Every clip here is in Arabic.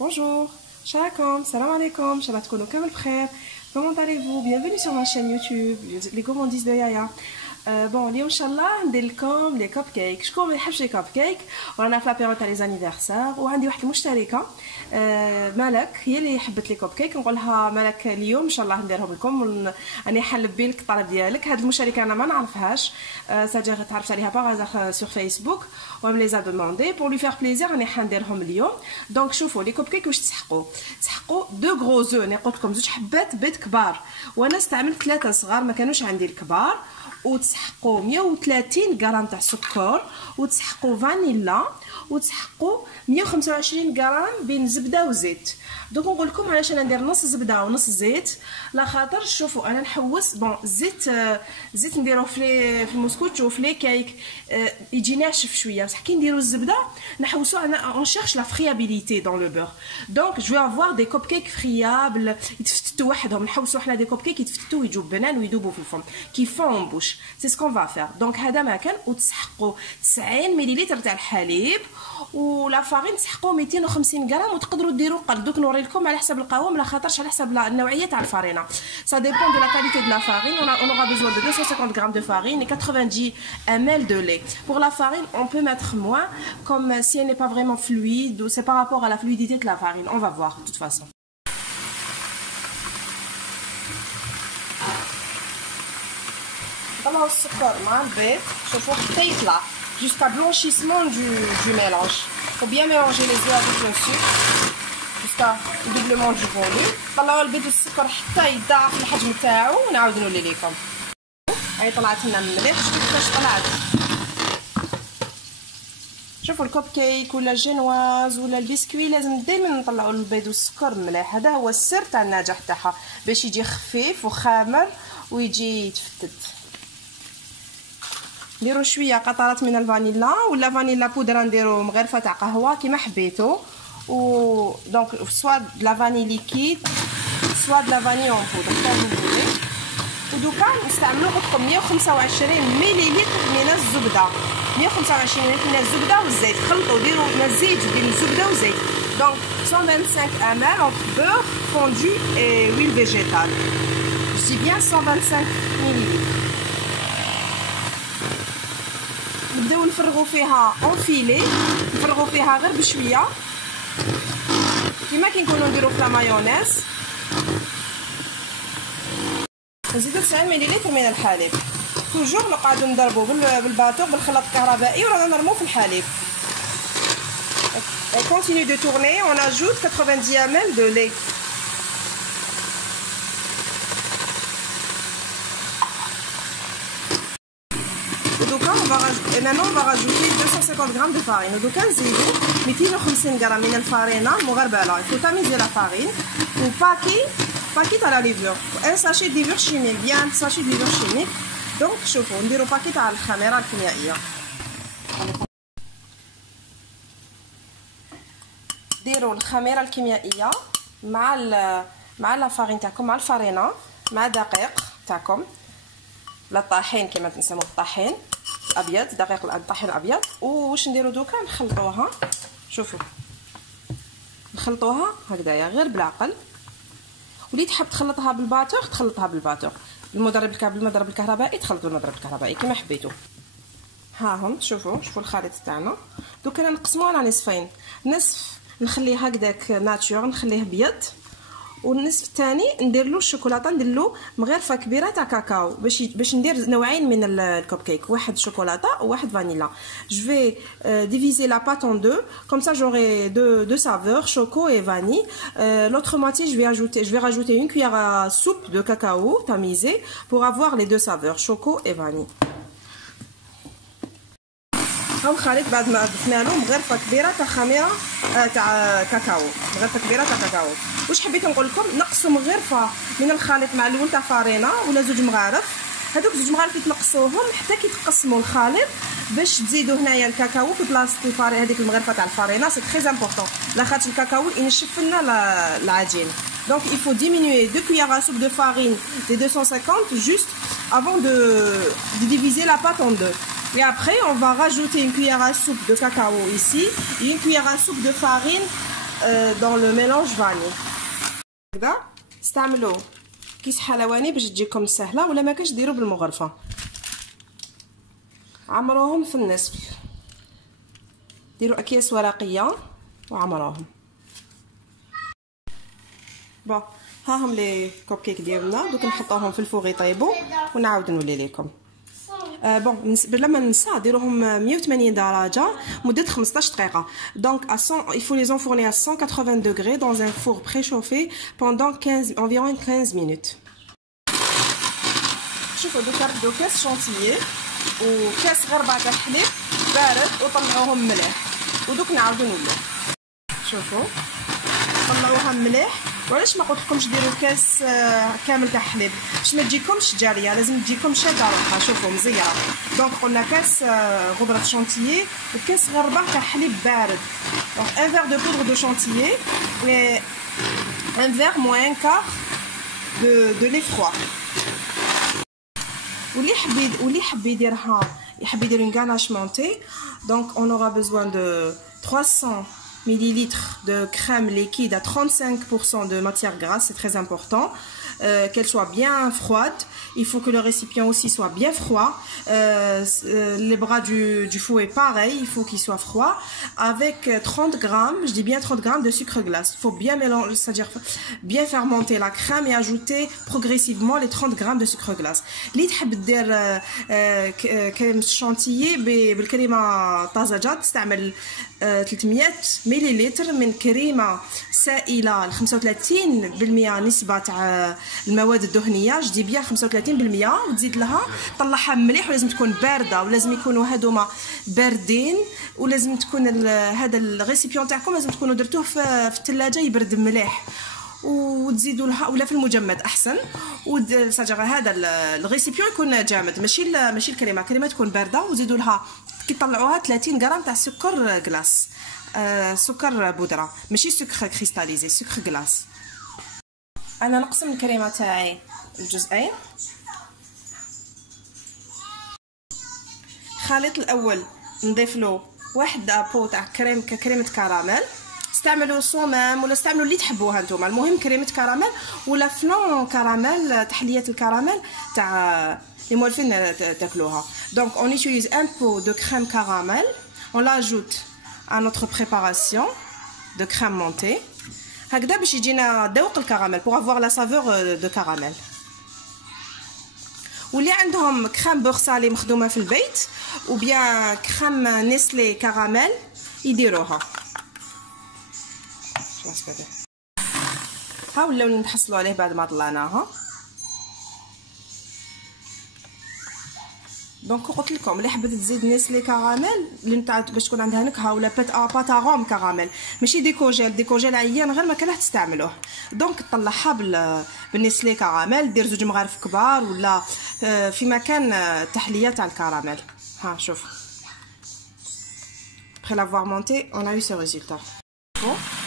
Bonjour, Shalom, salam alaikum, Shabbat kono kamel frère. Comment allez-vous? Bienvenue sur ma chaîne YouTube, les gourmandises de Yaya. Bon, اليوم ان شاء الله ندير لكم لي كوب كيك. شكون ما يحبش لي كوب كيك؟ ورانا في لابيريود تاع لي زانيفرسير وعندي واحد المشتركه ملك هي اللي حبت لي كوب كيك. نقول لها ملك اليوم ان شاء الله نديرهم لكم راني حلبي لك الطلب ديالك. هاد المشتركه انا ما نعرفهاش، ساجا تعرفت عليها باغ سور فيسبوك وام لي زا دوموندي بور لي فير بليزير. راني حنديرهم اليوم. دونك شوفوا لي كوب كيك واش تسحقوا دو غرو زو. انا قلت لكم زوج حبات بيض كبار وانا استعملت 3 صغار، ما كانوش عندي الكبار. وتسحقوا 130 غرام تاع سكر، وتسحقوا فانيلا، وتسحقوا 125 غرام بين زبده وزيت. دونك نقول لكم علاش انا ندير نص زبده ونص زيت، لا خاطر شوفوا انا نحوس بون الزيت نديروه في المسكوت وفي لي كيك يجي ناشف شويه، بصح كي نديروا الزبده نحوسوا انا اون شيرش لا فريابيليتي دون لو بور. دونك جو افوار دي كوب كيك فريابل يتفتتوا وحدهم. نحوسوا حنا دي كوب كيك يتفتتوا ويجوا بنان ويذوبوا في الفم كي فون بوش. سي سكون فا فير. دونك هذا ما كان. وتسحقوا 90 مليلتر تاع الحليب، ولا فارين تسحقوا 250 غرام. وتقدروا ديروا قل. دوك نوريلكم على حسب القوام، لا خاطرش على حسب النوعيه تاع الفارينه. Ça dépend de la qualité de la farine. On aura besoin de 250 g de farine et 90 ml de lait. Pour la farine, on peut mettre moins, comme si elle n'est pas vraiment fluide. C'est par rapport à la fluidité de la farine. On va voir de toute façon. طلعوا السكر مع البيض. شوفوا حتى يطلع jusqu'à blanchissement du mélange. Faut bien mélanger les œufs avec le sucre jusqu'à doublement du volume. طلعوا البيض والسكر حتى يضاعف الحجم تاعو ونعاود نولي لكم. هاي طلعت لنا مليح. شوفوا كيفاش طلعت. شوفوا الكوب كيك ولا الجينواز ولا البسكوي لازم دائما نطلعوا البيض والسكر مليح. هذا هو السر تاع النجاح تاعها، باش يجي خفيف وخامر ويجي يتفتت. نديرو شويه قطرات من الفانيلا ولا فانيلا بودره، نديرو مغرفه تاع قهوه كيما حبيتو. و دونك سوا د لا فاني ليكيد سوا د لا فاني اون بودر كامل. ودوكا نستعملوا قلتلكم 125 مليلتر من الزبده. 125 مليلتر من الزبده والزيت. خلطوا ديروا مزيج بين الزبده والزيت. دونك 125 ml entre beurre fondu et huile végétale. Je dis bien 125 ml. نبداو نفرغوا فيها اونفيلي، نفرغوا فيها غير بشويه كيما كنكونوا نديروا في لا مايونيز. نزيدوا 90 مليلتر من الحليب. توجور نقعدوا نضربوا بالباطور بالخلاط الكهربائي ورانا نرموه في الحليب. On continue de tourner, on ajoute 90 ml de lait. Et maintenant on va rajouter 250 g de farine. Donc نزيدوا 250 g من الفارينه مغربله. Il faut tamiser la farine ou paquet à la levure. Un sachet de levure chimique, bien un sachet de levure chimique. Donc شوفوا نديروا باكيت على الخميره الكيميائيه. ديروا الخميره الكيميائيه مع لا فارين تاعكم، مع الفارينه، مع الدقيق تاعكم، لا الطحين كما تنسموه الطحين ابيض، دقيق الطحين الابيض. واش نديرو دوكا نخلطوها. شوفوا نخلطوها هكذايا غير بالعقل. ولي تحب تخلطها بالباتور تخلطها بالباتور، بالمضرب الكهربائي تخلط بالمضرب الكهربائي كما حبيتو. ها هم شوفوا الخليط تاعنا. دوكا نقسموه على نصفين. نصف نخليه هكذاك ناتشور نخليه ابيض، والنصف الثاني ندير له الشوكولاته، ندير له مغرفه كبيره تاع كاكاو باش ندير نوعين من الكوب كيك، واحد شوكولاته وواحد فانيلا. جو في diviser la pâte en deux, comme ça j'aurai deux saveurs, choco et vanille. L'autre moitié je vais rajouter une cuillère à soupe de cacao tamisé pour avoir les deux saveurs, choco et vanille. ها الخليط بعد ما ضفنا له مغرفه كبيره تاع خميره تاع كاكاو، مغرفه كبيره تاع كاكاو. واش حبيت نقول لكم؟ نقصوا مغرفه من الخليط مع الاول تاع فارينه ولا زوج مغارف. هذوك زوج مغارف يتنقصوهم حتى كيتقسموا الخليط باش تزيدوا هنايا الكاكاو في بلاصه الفارينه. هذيك المغرفه تاع الفارينه سي تري امبورطون لاخاطش الكاكاو ينشف لنا العجين. Donc il faut diminuer 2 cuillères à soupe de farine des 250 juste avant de diviser la pâte en deux. Et après, on va rajouter une cuillère à soupe de cacao ici et une cuillère à soupe de farine dans le mélange vanille. هكذا استعملوا كيس حلواني باش تجيكم سهله، ولا ما كاش ديروا بالمغرفه. عمروهم في النصف، ديروا اكياس ورقيه وعمروهم. بون ها هم لي كوب كيك ديالنا، دوك نحطوهم في الفوغ يطيبوا ونعاود نولي لكم. بون بلا ما ننسى ديروهم 180 درجه مده 15 دقيقه. دونك il faut les enfourner à 180 degrés dans un four préchauffé pendant environ 15 minutes. شوفوا دوكا ردوا كاس شونتيي وكاس غربه تاع الحليب بارد وطلعوهم مليح، ودوك نعاودو نولو. شوفوا طلعوها مليح. وعلاش ما قلت لكمش ديروا كاس كامل تاع حليب باش ما تجيكمش جاريه، لازم تجيكم شاده روحها. شوفوا مزيره. دونك قلنا كاس غبره شونتيي وكاس غربه تاع حليب بارد. دونك ان فير دو بودر دو شونتيي et un verre moins un quart de lait froid. واللي حب يديرها يحب يدير une ganache montée. Donc on aura besoin de 300 millilitres de crème liquide à 35% de matière grasse, c'est très important. Qu'elle soit bien froide. Il faut que le récipient aussi soit bien froid. Les bras du fouet pareil, il faut qu'il soit froid. Avec 30 grammes, je dis bien 30 grammes de sucre glace. Il faut bien mélanger, c'est-à-dire bien fermenter la crème et ajouter progressivement les 30 grammes de sucre glace. اللي تحب دير كريمة شانتيي بالكريمة طازجة تستعمل 300 مليلتر من كريمة سائلة 35% نسبة تاع المواد الدهنيه. جدي بيان 35% وتزيد لها طلعها مليح، ولازم تكون بارده، ولازم يكونوا هادوما باردين، ولازم تكون هذا الريسيبيون تاعكم لازم تكونوا درتوه في الثلاجه يبرد مليح، وتزيدوا لها ولا في المجمد احسن. وساجر هذا الريسيبيون يكون جامد، ماشي الكريمه تكون بارده، وزيدوا لها كي طلعوها 30 غرام تاع سكر كلاص، سكر بودره ماشي سكر كريستاليزي، سكر كلاص. انا نقسم الكريمه تاعي الجزئين. الخليط الاول نضيف له واحد ابو تاع كريمه كراميل. استعملوا صومام ولا استعملوا اللي تحبوها نتوما، المهم كريمه كراميل ولا فلون كراميل، تحليه الكراميل تاع اللي موالفين تاكلوها. دونك on utilise un pot de crème caramel, on l'ajoute à notre préparation de crème montée. هكذا باش يجينا ذوق الكراميل pour avoir la saveur de caramel. واللي عندهم كريم بور سالي مخدومه في البيت ou bien كريم نيسلي كراميل يديروها. ها ولاو نحصلوا عليه بعد ما طلعناها. دونك قلت لكم اللي حبت تزيد نيسلي كراميل اللي نتاع باش تكون عندها نكهه، ولا باتاغوم كراميل ماشي ديكوجيل عيان غير ما كلاه تستعملوه. دونك طلعها بالنيسلي كراميل، دير 2 مغارف كبار ولا في مكان تحليه تاع الكراميل. ها شوف après l'avoir monté on a eu ce résultat.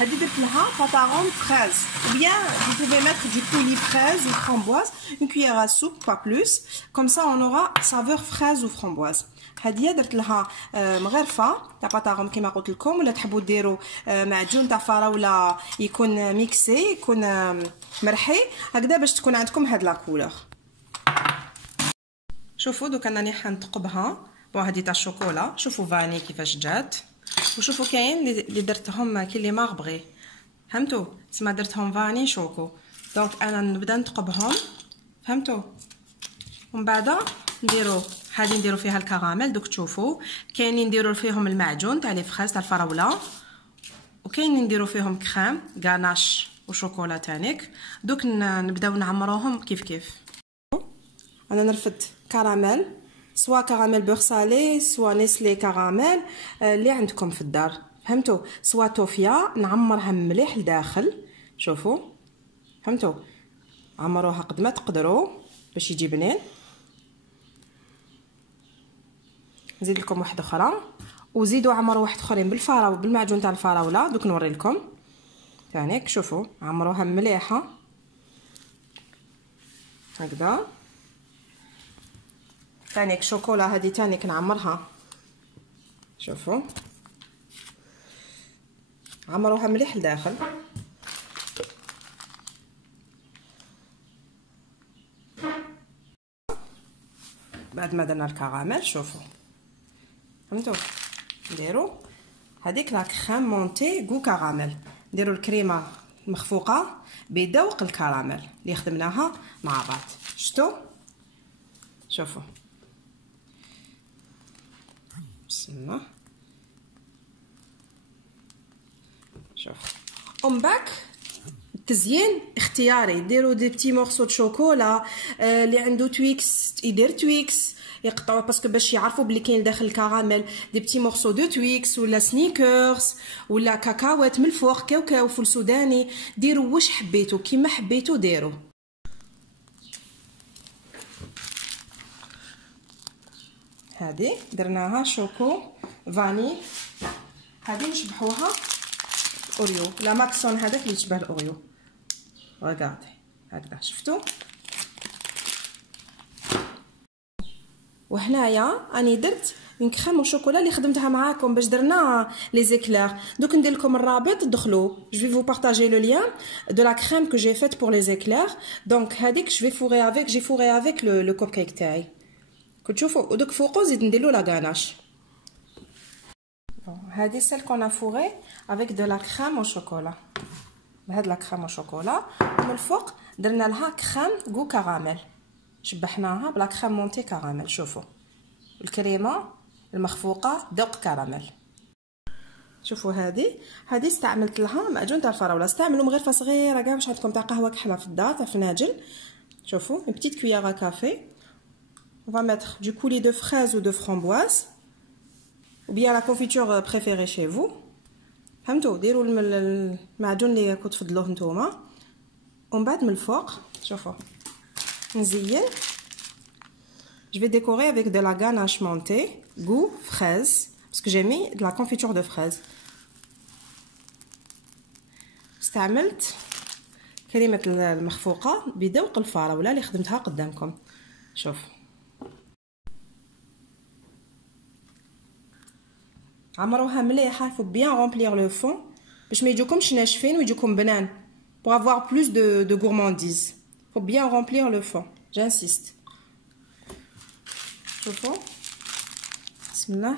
هادي درت لها باتاغون فريز ou bien vous pouvez mettre du coulis fraise ou framboise, une cuillère à soupe pas plus, comme ça on aura saveur fraise ou framboise. هادي درت لها مغرفه تاع باتاغون كيما قلت لكم، ولا تحبوا ديروا معجون تاع فراوله يكون ميكسي يكون مرحي هكذا باش تكون عندكم هاد لا كولور. شوفوا دوك انا راني حنتقبها. بون هادي تاع الشوكولا، شوفوا فاني كيفاش جات، وشوفوا كاين اللي درتهم كي لي ماربغي، فهمتوا؟ تسمى درتهم فاني شوكو. دونك انا نبدا نتقبهم، فهمتوا؟ ومن بعد نديرو هادي نديرو فيها الكراميل. دوك تشوفوا كاينين نديرو فيهم المعجون تاع لي فريز تاع الفراوله، وكاينين نديرو فيهم كريم غاناش وشوكولا تانيك. دوك نبداو نعمروهم كيف انا نرفد كراميل، سوا كراميل بور سالي سوا نيسلي كراميل اللي عندكم في الدار، فهمتوا؟ سوا توفيا نعمرها مليح لداخل. شوفوا فهمتوا؟ عمروها قد ما تقدروا باش يجي بنين. نزيد لكم واحده اخرى، وزيدوا عمروا واحد اخرين بالفراوله بالمعجون تاع الفراوله. دوك نوري لكم ثانيك. شوفوا عمروها مليحه هكذا. ثانيك شوكولا هذه ثانيك نعمرها. شوفوا عمروها مليح لداخل. بعد ما درنا الكراميل شوفوا فهمتوا نديروا هذيك لا كريم مونتي غو كراميل. نديروا الكريمه المخفوقه بذوق الكراميل اللي خدمناها مع بعض. شفتوا شوفوا بسم الله. شوف ومن بعد التزيين اختياري. ديروا دي بتي مورسو د شوكولا، اللي عنده تويكس يدير تويكس يقطعوا باسكو باش يعرفوا بلي كاين داخل الكراميل دي بتي مورسو دو تويكس ولا سنيكرز ولا كاكاوات من الفوق كاوكاو فول سوداني. ديروا واش حبيتوا كيما حبيتوا ديروا. هذه درناها شوكو فاني، هذه نشبحوها اوريو لا ماكسون هذاك اللي يشبه الاوريو. ريغاردي هكذا شفتوا. وهنايا راني درت من كريم وشوكولا اللي خدمتها معاكم باش درنا لي زيكلير. دوك ندير لكم الرابط دخلوا. جو في فو بارطاجي لو لien de la crème que j'ai faite pour les éclairs. donc هذيك je vais fourrer avec j'ai fourré avec le cupcake تاعي كتشوفوا. ودوك فوقو زيد ندير له لا غاناش. هذه celle qu'on a fourré avec de la crème au chocolat. بهاد لا كريم وشوكولا ومن الفوق درنا لها كريم غو كراميل شبحناها بلا كريم مونتي كراميل. شوفوا الكريمه المخفوقه ذوق كراميل. شوفوا هذه استعملت لها معجون تاع الفراوله. استعملوا مغرفه صغيره كاع باش عندكم تاع قهوه كحله في الدار تاع فناجل. شوفوا une petite cuillère à café. on va mettre du coulis de fraises ou de framboise ou bien la confiture préférée chez vous. فهمتوا ديروا المعجون اللي كنتو تفضلوه نتوما. ومن بعد من الفوق شوفوا نزين. je vais décorer avec de la ganache montée goût fraise parce que j'ai mis de la confiture de fraise. استعملت كريمه المخفوقه بذوق الفراوله اللي خدمتها قدامكم. شوف عمروها مليحه. faut bien remplir le fond باش ما يجوكمش ناشفين ويجوكم بنان pour avoir plus de gourmandise. faut bien remplir le fond j'insiste. شوفوا بسم الله.